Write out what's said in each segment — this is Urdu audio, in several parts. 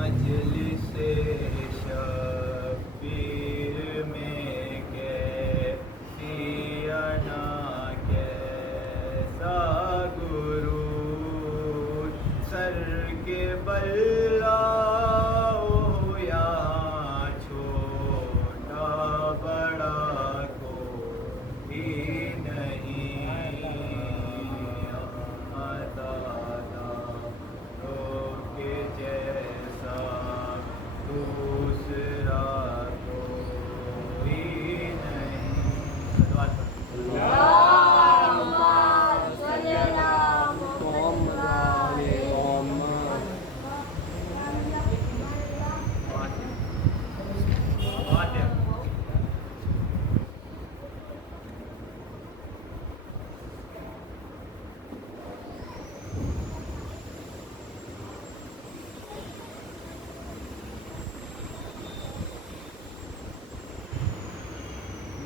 مجلس شبیر میں کیسی انا کیسا غرور سر کے بل آؤ یہاں چھوٹا بڑا کوئی نہیں کے جیسا دوسرا کوئی نہیں.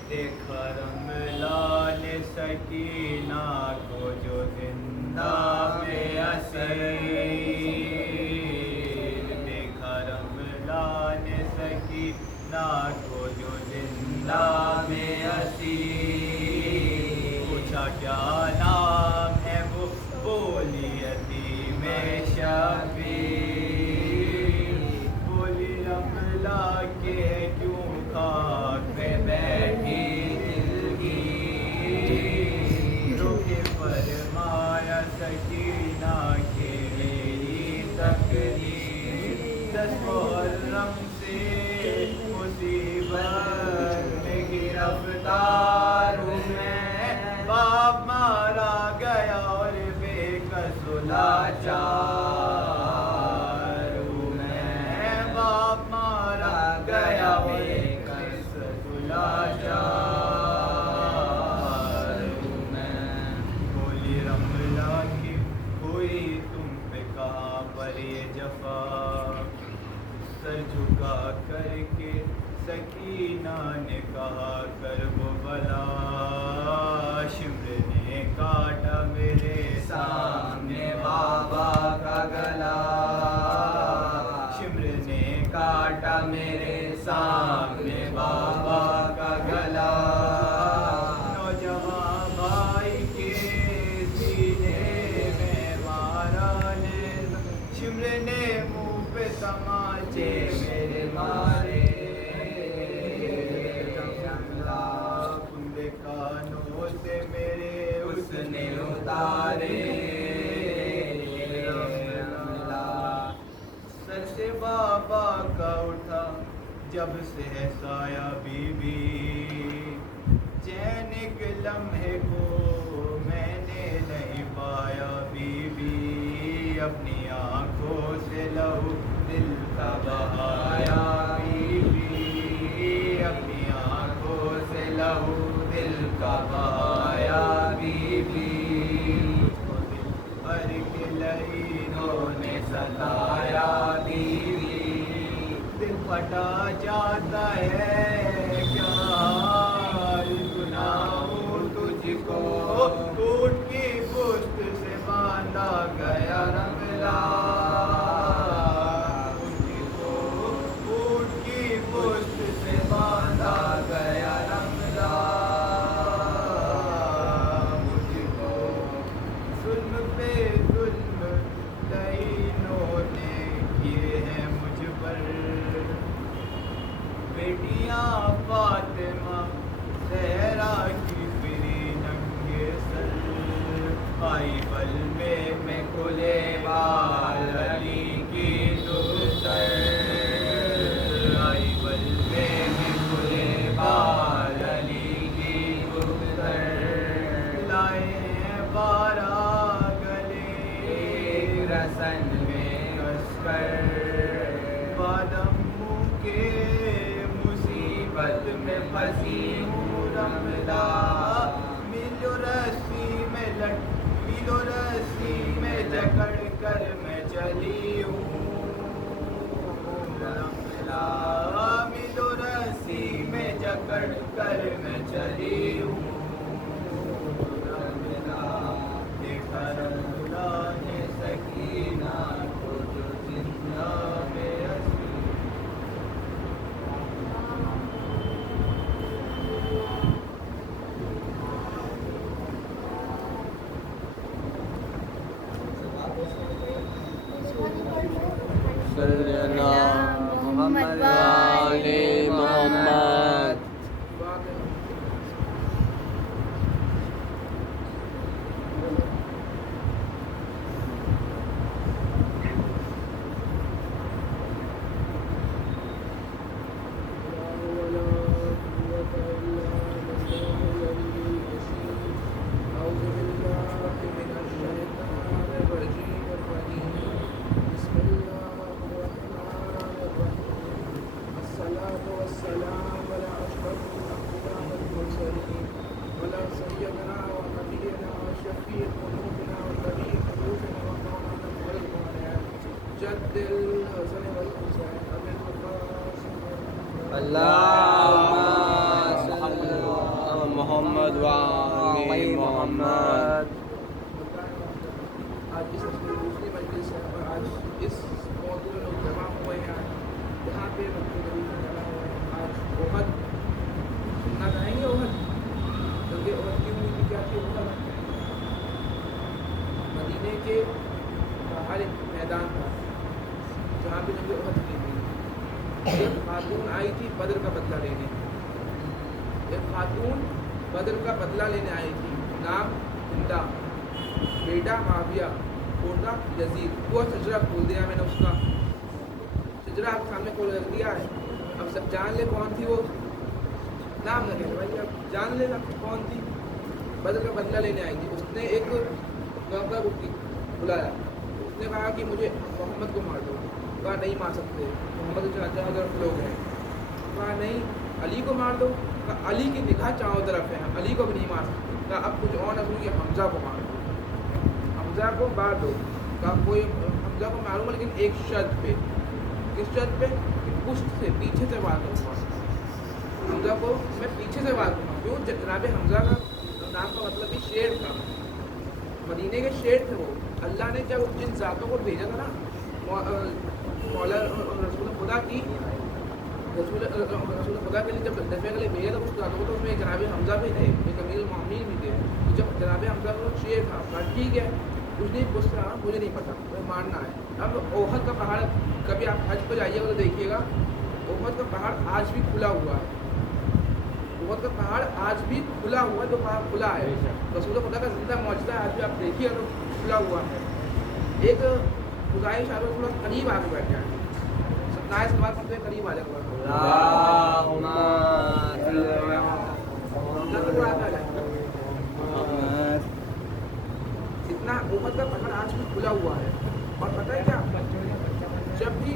دیکھا رملا نے سکینہ کو جو زندہ میں اسیر. دیکھا رملا نے سکینہ کو جو زندہ میں اسیر. پوچھا کیا نام ہے وہ بولی یتیم شبیر. بولی رملا کے کیوں خاک پہ بیٹھی سکینہ کے میری تقدیر. 10 محرم سے مصیبت میں گرفتار ہوں میں. باپ مارا گیا اور بے کس لاچار ہوں میں. باپ مارا گیا بے کس لاچار ہوں میں. بولی رملا کی ہوئی تم پہ کہاں پر یہ جفا. سر جھکا کر کے سکینہ نے کہا کر وہ بلا. شمر نے کاٹا میرے سامنے بابا کا گلا. شمر نے کاٹا میرے سامنے بابا کا گلا. نوجوان بھائی کے سینے میں مارا نے. شمر نے منہ پہ تماچے میرے مارے. رملا کندے کانوں سے میرے اس نے اتارے. رملا سر سے بابا کا اٹھا جب سے ہے سایہ بی بی. چین ایک لمحے کو میں نے نہیں پایا بی بی. اپنی آنکھوں سے لہو دل کا بہایا بی بی. اپنی آنکھوں سے لہو دل کا بہایا بی بی. ہر کے لہینوں نے ستایا بی بی. دل پھٹا جاتا ہے کیا گناہوں تجھ کو. اونٹ کی پشت سے باندھا گیا رملا. تجھ کو اونٹ کی پشت سے باندھا گیا رملا. مجھ کو ظلم پہ ظلم لعینوں نے کیے ہیں مجھ پر. بیٹیاں فاطمہ زہرا کی پھری ننگے سر. آئی بل میں کھلے بال علی کی دختر. آئی بل میں کھلے بال علی کی دختر. لائے ہیں 12 گلے رسن میں کس کر. بادم کے مصیبت میں پھنسی ہوں رملا. ملو رسی میں ملو رسی میں جکڑ کر میں چلی ہوں رملا. ملو رسی میں جکڑ کر میں چلی ہوں رملا. دیکھا رملا نے سکینہ کو جو زندہ میں صلی علی محمد و آل محمد. اللہم صلی علی محمد و آل محمد. آج کی سب سے دوسری مجلس ہے اور آج اس موضوع میں لوگ جمع ہوئے ہیں. یہاں پہ جمع ہوئے ہیں. آج احد سننا چاہیں گے. احد کیونکہ احد کی ہوئی تھی کیا تھی؟ احد مدینے کے باہر ایک میدان تھا جہاں پہ جنگ احد کی تھی. ایک خاتون آئی تھی بدر کا بدلہ لینے. ایک خاتون بدر کا بدلہ لینے آئی تھی. نام ہندا، بیٹا معاویہ، پوتا یزید. وہ شجرہ کھول دیا میں نے. اس کا شجرہ آپ سامنے کھول رکھ دیا ہے. اب سب جان لے کون تھی وہ. نام نہ کہتے بھائی، اب جان لے کون تھی. بدر کا بدلہ لینے آئی تھی. اس نے ایک نوکر بلایا. اس نے کہا کہ مجھے محمد کو مار دو. کہا نہیں مار سکتے، محمد 4000 لوگ ہیں. کہا نہیں علی کو مار دو. کہا علی کی نگاہ چاروں طرف ہے، ہم علی کو بھی نہیں مار سکتے. کہا اب کچھ اور نہ سنو کہ حمزہ کو مار دو. حمزہ کو مار دو. کہا کوئی حمزہ کو ماروں گا لیکن ایک شرط پہ. کس شرط پہ؟ پشت سے پیچھے سے وار کروں گا. حمزہ کو میں پیچھے سے وار کروں گا. کیوں؟ جناب حمزہ کا نام کا مطلب بھی شیر تھا. مدینے کے شیر تھے وہ. اللہ نے جب جن ذاتوں کو بھیجا تھا نا، مولا رسول خدا کی رسول خدا کے لیے جب دفعہ کے لیے بھیجا تھا اس ذاتوں کو، تو اس میں جناب حمزہ بھی تھے، ایک امیر المومنین بھی تھے. تو جب جناب حمزہ کو شیر تھا، کہا ٹھیک ہے کچھ نہیں پوچھ رہا، مجھے نہیں پتا، مجھے مارنا ہے. اب احد کا پہاڑ کبھی آپ حج پہ جائیے گا تو دیکھیے گا، احد کا پہاڑ آج بھی کھلا ہوا ہے. احد کا پہاڑ آج بھی کھلا ہوا ہے. جو پہاڑ کھلا ہے رسول خدا کا زندہ معجزہ ہے. آج بھی آپ دیکھیے گا تو کھلا ہوا ہے. ایک خدائی شاہ تھوڑا قریب آ کے بیٹھا ہے. 27 سوال پڑھتے قریب آ جائے گا. اتنا احد کا پہاڑ آج بھی کھلا ہوا ہے. اور پتہ ہے کیا، جب بھی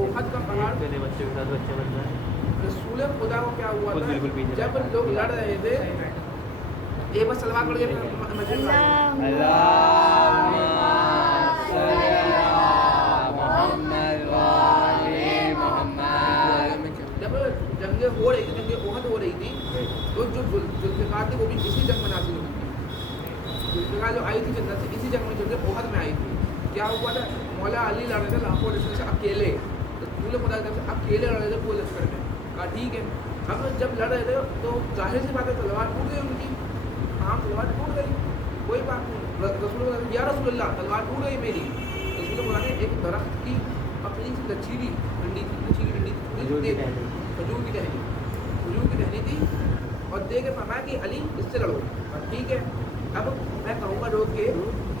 احد کا پہاڑ رسول خدا کو کیا ہوا تھا، جب لوگ لڑ رہے تھے. ایک بار سلوات پڑھ کے جب جنگیں ہو رہی تھی، جنگیں احد ہو رہی تھی، تو جو ذوالفقار تھی وہ بھی اسی جنگ میں نازل ہوئی تھی. ذوالفقار جو آئی تھی جنت سے، اسی جنگ میں جنگ احد میں آئی تھی. کیا ہوا تھا؟ مولا علی لڑ رہے تھے لاکھوں لشکر سے اکیلے. رسول خدا کی طرف سے اکیلے لڑ رہے تھے پورے لشکر میں. کہا ٹھیک ہے. اب جب لڑ رہے تھے تو ظاہر سی بات ہے تلوار ٹوٹ گئی ان کی. ہاں تلوار ٹوٹ گئی، کوئی بات نہیں. رسول خدا یا رسول اللہ تلوار ٹوٹ گئی میری. رسول خدا نے ایک درخت کی پتلی سی لچیلی ڈنڈی تھی، لچیلی ڈنڈی تھی، کھجور کی ٹہنی تھی، اور دے کے فرمایا کہ علی اس سے لڑو. اور ٹھیک ہے. اب میں کہوں گا روک کے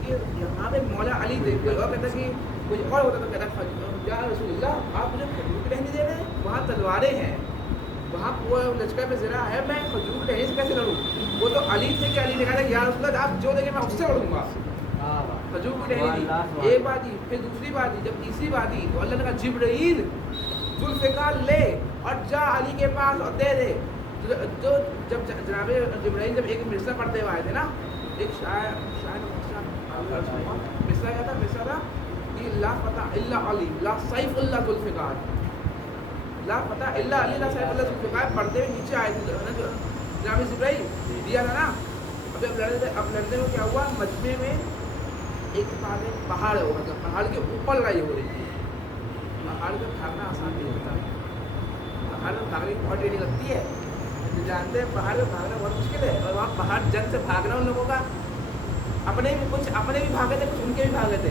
کہ یہاں پہ مولا علی تھے. کوئی اور کہتا کہ کوئی اور ہوتا تو کہتا یا رسول اللہ آپ مجھے کھجور کی ٹہنی دے رہے ہیں، وہاں تلواریں ہیں، وہاں وہ لشکر پہ زرا ہے، میں کھجور کی ٹہنی سے کیسے لڑوں؟ وہ تو علی تھے کہ علی نے کہا تھا یا رسول اللہ آپ جو دیں گے میں اس سے لڑوں گا. کھجور کی ٹہنی تھی. ایک بات ہی. پھر دوسری بات ہی. جب تیسری بات ہی تو اللہ نے کہا جبرائیل ذوالفقار لے اور جا علی کے پاس اور دے دے. جو جب جناب جبرائیل جب ایک مرثا پڑھتے ہوئے آئے تھے نا، ایک شاعر مرثا کیا تھا؟ مرثا تھا کہ لا فتح الا علی لا سیف اللہ ذوالفقار. لا فتح الا علی لا سیف اللہ ذوالفقار پڑھتے ہوئے نیچے آئے تھے جناب جبرائیل دیا تھا نا. اب لڑنے میں کیا ہوا، مجمع میں ایک پہاڑ ہے، وہ پہاڑ کے اوپر لڑائی ہو رہی تھی. پہاڑ پہ بھاگنا آسان نہیں ہوتا. پہاڑ پہ بھاگنے کی بہت ٹریننگ لگتی ہے. جانتے ہیں پہاڑ پہ بھاگنا بہت مشکل ہے. اور وہاں پہاڑ جنگ سے بھاگنا ان لوگوں کا اپنے بھی بھاگے تھے، کچھ ان کے بھی بھاگے تھے.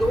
2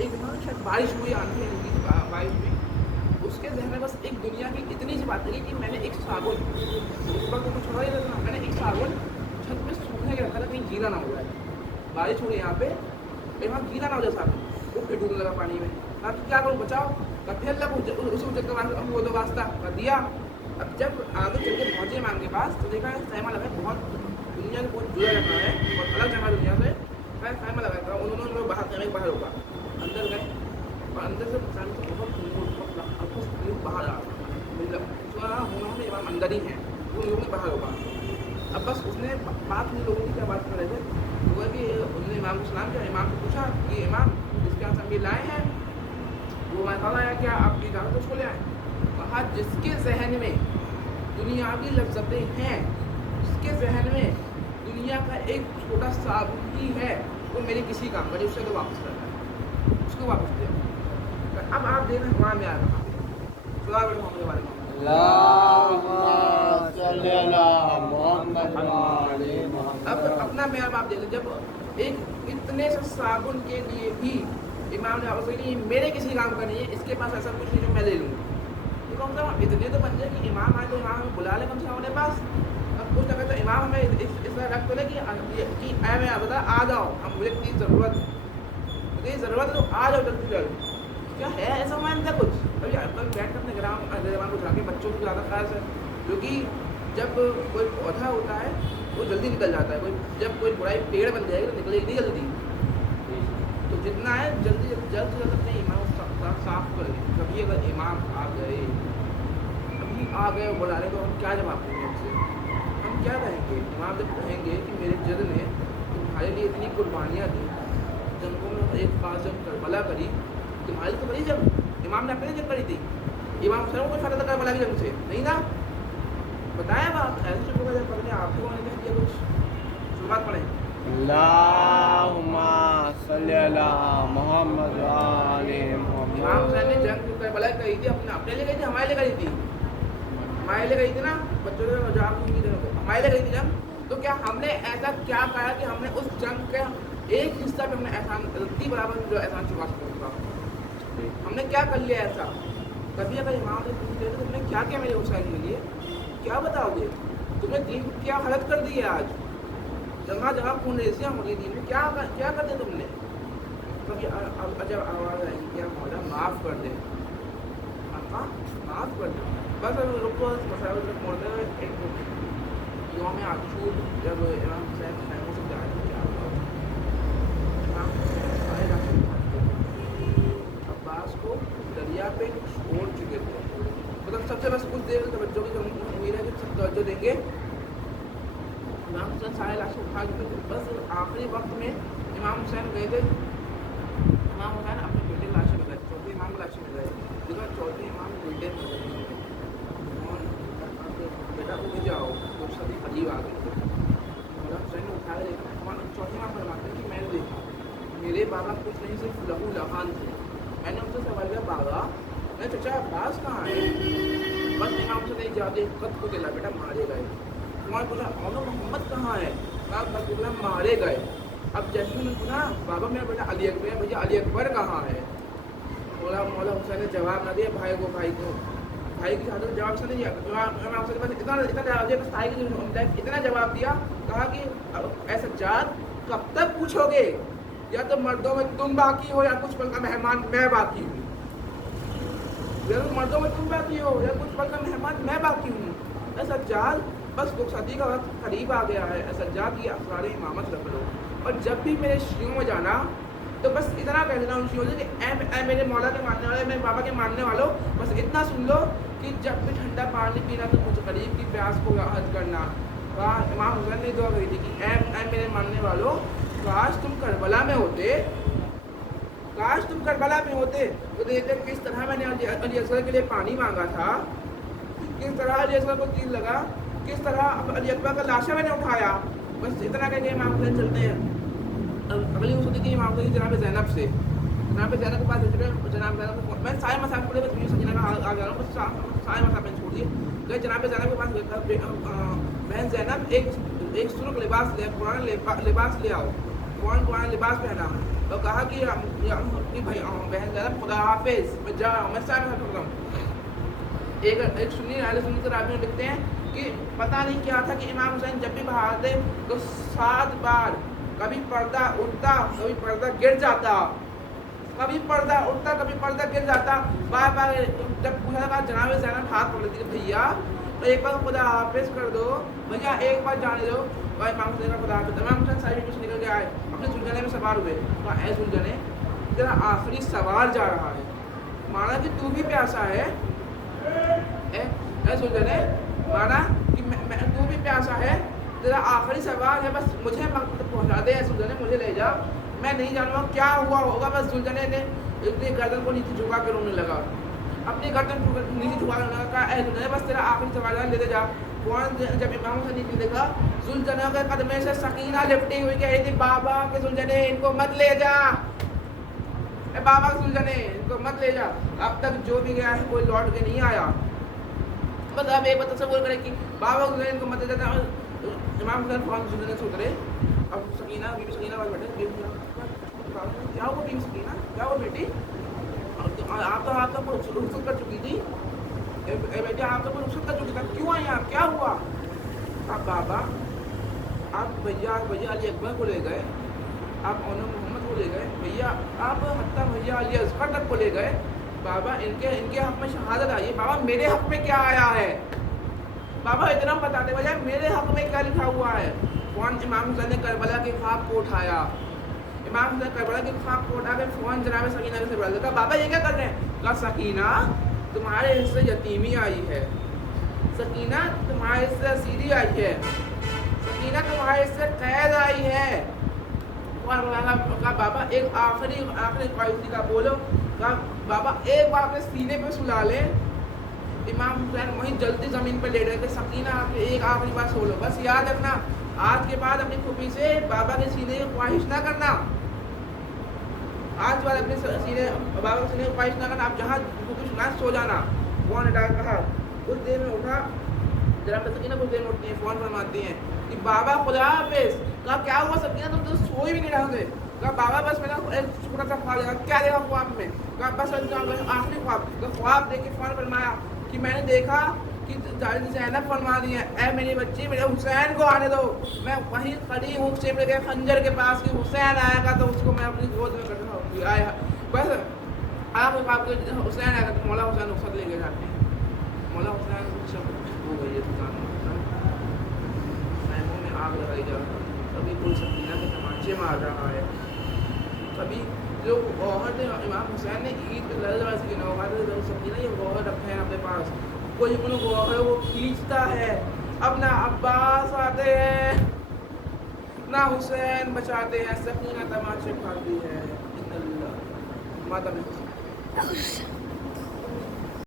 ایک دفعہ شاید بارش ہوئی، آندھی ہلکی سی بارش ہوئی، اس کے ذہن میں بس ایک دنیا کی اتنی سی بات لگی کہ میں نے ایک صابن، اس وقت تو کچھ ہو ہی رہا، میں نے ایک صابن چھت پہ سوکھنے کے رکھا تھا کہیں گیلا نہ ہو جائے، بارش ہو رہی یہاں پہ وہاں گیلا نہ ہو جائے صابن، وہ پھر ڈوبنے لگا پانی میں، اب کیا کروں بچاؤ، اب پھر لگ اسی اچھے کا وہ دو واسطہ کر دیا. اب جب آگے چل کے پہنچے امام کے پاس تو دیکھا خیمہ لگا ہے، بہت دنیا سے بہت جدا رکھا ہے، بہت الگ جگہ دنیا سے خیمہ لگا تھا. انہوں نے باہر خیمے کے باہر ہوگا، اندر گئے اور اندر سے بہت باہر آ انہوں نے امام اندر ہی ہیں، وہ لوگوں نے باہر ہوگا. اب بس اس نے بات نہیں، لوگوں کی کیا بات کر رہے تھے وہ کہ انہوں نے امام کو سلام کیا، امام کو پوچھا کہ امام جس کے ہم یہ لائے ہیں وہ میں کہا ہے کیا آپ کی اجازت اس کو لے آئیں. کہا جس کے ذہن میں دنیاوی لذتیں ہیں، جس کے ذہن میں دنیا کا ایک چھوٹا صابن ہی ہے، وہ میرے کسی کام کا اس سے تو واپس کرنا ہے، اس کو واپس دیا. اب آپ دیکھیں وہاں میں آ رہا محمد والے اب اپنا معیار آپ دیکھ لیں. جب ایک اتنے سے صابن کے لیے بھی امام نے واپس کہ میرے کسی کام کا نہیں ہے، اس کے پاس ایسا کچھ نہیں جو میں لے لوں. تو کم سے کم اتنے تو بن جائے کہ امام آئے تو امام ہمیں بلا لے کم سے کم اپنے پاس. اب کچھ لگے تو امام ہمیں اس طرح رکھ تو لے کہ اے میں بتا آ جاؤ، ہم مجھے اتنی ضرورت ہے تو آ جاؤ جلدی جلد. کیا ہے ایسا ہمارے اندر کچھ ابھی بیٹھ کر اپنے گرام کو جا کے بچوں کو زیادہ خاص ہے، کیونکہ جب کوئی پودا ہوتا ہے وہ جلدی نکل جاتا ہے، جب کوئی برائی پیڑ بن جائے گا تو نکلے گی نہیں جلدی. تو جتنا ہے جلد سے جلد اپنے امام صاف کر لیں. کبھی اگر امام آ گئے اور بلا رہے تو ہم کیا جواب دیں گے؟ ان سے ہم کیا کہیں گے؟ امام جب کہیں گے کہ میرے جد نے تمہارے لیے اتنی قربانیاں دی، جنگوں میں ایک خاص جنگ کربلا کری، تمہاری تو بڑی جنگ امام نے اپنے جنگ کری تھی. امام حسین کو فائدہ تھا کربلا کی جنگ سے نہیں تھا. بتائیں آپ ایسے چپ ہو جب پڑھنے آپ کو ہونے دیا کچھ شروعات پڑھیں. اللہم صلی علی محمد و آل محمد. امام حسین نے جنگ کربلا کری تھی، اپنے لیے کری تھی، ہمارے لیے کری تھی، ہمارے لیے کری تھی نا. بچوں سے مذاق نہیں کی ہمارے لیے کری تھی جنگ. تو کیا ہم نے ایسا کیا کہا کہ ہم نے اس جنگ کا ایک حصہ بھی ہم نے احسان غلطی برابر جو احسان چکا سکتا، ہم نے کیا کر لیا ایسا؟ کبھی اگر امام نے پوچھ لیا تو تم نے کیا کیا میرے حسین کے لیے؟ کیا بتاؤ گے؟ تم نے دین کو کیا حالت کر دی ہے؟ آج جگہ جگہ خون ریزیاں ہو رہی دین میں، کیا کر دیں تم نے؟ کبھی عجب آواز آئے گی کیا مولا معاف کر دیں، معاف کر دیں. بس رکو مسائل موڑتے ہوئے ایک یوم عاشور جب امام حسین خیموں سے جائے تو کیا ہوا؟ امام آئے راشن عباس کو دریا پہ چھوڑ چکے تھے. مطلب سب سے بس کچھ دیر توجہ کی امید ہے کہ سب توجہ دیں گے. امام حسین سارے لاشیں اٹھا چکے تھے. بس آخری وقت میں امام حسین گئے تھے، امام حسین اپنے بیٹے کی لاشیں میں گئے، چوتھے امام کی لاشیں میں گئے. دیکھا چوتھے امام بیٹے میں گئے، بیٹا اٹھ جاؤ، کچھ سبھی قریب آ گئے. امام حسین نے اٹھایا، دیکھا چوتھے امام فرماتے ہیں کہ میں نے دیکھا میرے بابا کچھ نہیں صرف لہو لہان تھے. میں نے ان سے سوال کیا بابا میں چچا عباس کہاں ہے؟ بس امام سے نہیں جاتے خط کو دلا بیٹا مارے گئے. تمہارے پوچھا اور محمد کہاں ہے؟ کہا بس بولا مارے گئے. اب جیسے انہوں نے پوچھا بابا میرا بیٹا علی اکبر ہے، بھیا علی اکبر کہاں ہے؟ مولا حسین نے جواب نہ دیا بھائی کی حضرت جواب سے نہیں دیا. امام حسین کے پاس اتنا جواب دیا، کہا کہ اے سجاد کب تک پوچھو گے؟ یا تو مردوں میں تم باقی ہو یا کچھ پل کا مہمان میں باقی ہوں. یا تو مردوں میں تم باقی ہو یا کچھ پل کا مہمان میں باقی ہوں. اے سجاد بس رخصتی کا وقت قریب آ گیا ہے، اے سجاد کی اسرار امامت رکھ لو. اور جب بھی میرے شیعوں میں جانا تو بس اتنا کہہ دینا ان شیعوں سے کہ اے میرے مولا کے ماننے والے، میرے بابا کے ماننے والوں، بس اتنا سن لو کہ جب بھی ٹھنڈا پانی پینا تو مجھ قریب کی پیاس کو حج کرنا. امام حسین نے دعا کری تھی کہ اے میرے ماننے والوں، کاش تم کربلا میں ہوتے، کاش تم کربلا میں ہوتے تو دیکھتے کس طرح میں نے علی اصغر کے لیے پانی مانگا تھا، کس طرح علی اصغر کو تیر لگا، کس طرح علی اکبر کا لاشا میں نے اٹھایا. بس اتنا کہہ کے امام حسین چلتے ہیں. اگلی وصول کی امام حسین جناب زینب سے، جناب زینب کے پاس جناب زینب کو میں سارے مسائل پڑھے بس سجنا کا آ جا رہا ہوں، بس سارے مسائل میں چھوڑ دیے. گئے جناب زینب کے پاس، بہن زینب ایک سرخ لباس لے، پرانا لباس لے آؤ، پرانا لباس پہنا. اور کہا کہ بھائی بہن زینب خدا حافظ، میں جا رہا ہوں، میں سائن کر رہا ہوں. ایک سنی اہل سنت رابطے میں لکھتے ہیں کہ پتہ نہیں کیا تھا کہ امام حسین جب بھی باہر تھے تو 7 بار کبھی پردہ اٹھتا کبھی پردہ گر جاتا، کبھی پردہ اٹھتا کبھی پردہ گر جاتا. بار بار جب پوچھا تھا جناب زینب ہاتھ پکڑ لیتی کہ بھیا ایک بار خدا حافظ کر دو، بھیا ایک بار جانے دو. اور امام حسین کا خدا حافظ. امام حسین ساری پیچھے نکل کے آئے، اپنے سلجھنے میں سوار ہوئے. کہا اے سلجھنے تیرا آخری سوار جا رہا ہے، مانا کہ تو بھی پیاسا ہے. اے سلجھنے مانا کہ تو بھی پیاسا ہے، تیرا آخری سوال ہے، بس مجھے مقصد پہنچا دے. اے سلجھنے مجھے لے جا، میں نہیں جانوں کیا ہوا ہوگا. بس سلجھنے نے اپنی گردن کو نیچے جھکا کے رونے لگا، اپنی گردن نیچے جھکا کے رونے لگا. کہا اے سلجھنے بس تیرا آخری سوال ہے، لے جا. جب امام سے نیچے دیکھا سلجھنے کے قدمے سے سکینہ لپٹی ہوئی کہہ رہی تھی بابا کے سلجھنے ان کو مت لے جا، اے بابا کے سلجھنے ان کو مت لے جا. اب تک جو بھی گیا ہے کوئی لوٹ کے نہیں آیا. بس اب ایک بات تصور کرے کہ بابا کے سلجھنے ان کو مت لے جاتا. امام حسین فوراً سلجھنے سے اترے. اب سکینہ بی بی سکینہ بات بیٹھے، کیا ہوا بی بی سکینہ، کیا ہوا بیٹی، آپ تو رخصت کر چکی تھی، بیٹی آپ تو رخصت کر چکی تھی، کیوں آئی آپ، کیا ہوا. اب بابا آپ بھیا علی اکبر کو لے گئے، آپ اون محمد کو لے گئے، بھیا آپ حتیٰ بھیا علی اصغر تک کو لے گئے. بابا ان کے حق میں شہادت آئی ہے. بابا میرے حق میں کیا آیا ہے، بابا اتنا بتاتے بھیا میرے حق میں کیا لکھا ہوا ہے. فون امام حسین نے کربلا کے خواب کو اٹھایا. امام حسین کربلا کے خواب کو اٹھا کے فون جناب سکینہ سے بڑھا دیتا. بابا یہ کیا کر رہے ہیں. کہا سکینہ تمہارے حصے یتیمی آئی ہے، سکینہ تمہارے حصے اسیری آئی ہے، سکینہ تمہارے حصے قید آئی ہے. کہا بابا ایک آخری خواہش کا بولو. کہا بابا ایک بار اپنے سینے پہ سلا لے. امام حسین وہیں جلدی زمین پہ لے رہے تھے. سکینہ آپ ایک آخری بار سو لو، بس یاد رکھنا آج کے بعد اپنی پھوپھی سے بابا کے سینے کی خواہش نہ کرنا. آج بعد اپنے سینے بابا کے سینے کی خواہش نہ کرنا. آپ جہاں پھوپھی سنا سو جانا. فون ہٹا کہا کچھ دیر میں اٹھا. جناب سکینہ کچھ دیر میں اٹھتی ہیں، فون فرماتی ہیں کہ بابا خدا حافظ. کہا کیا ہوا سکینہ تم تو سوئی بھی نہیں رہے تھے. کہا بابا بس میرا ایک چھوٹا سا خواب دیکھا. کیا دیکھا خواب میں. کہا بس آخری خواب. خواب دیکھ کے فون فرمایا کہ میں نے دیکھا کہ زینب فرما دی ہے اے میری بچی میرے حسین کو آنے دو. میں وہیں کھڑی ہوں چپڑ کے خنجر کے پاس کہ حسین آئے گا تو اس کو میں اپنی گود میں رکھا ہوں. آیا بس آپ حسین آئے گا تو مولا حسین رخصت لے کے جاتے ہیں. مولا حسین ہو گئی ہے خیموں میں آگ لگائی جا رہی ہے. کبھی کوئی سکینہ کے تماچے مار رہا ہے. کبھی جو گوہر تھے امام حسین نے عید پہ لڑ سکینہ گوہر سکینہ یہ گوہر رکھے ہیں اپنے پاس. کوئی ان گوہر وہ کھینچتا ہے. اب نہ عباس آتے ہیں نہ حسین بچاتے ہیں. سکینہ تماچے کھاتی ہے. ان اللہ ماتم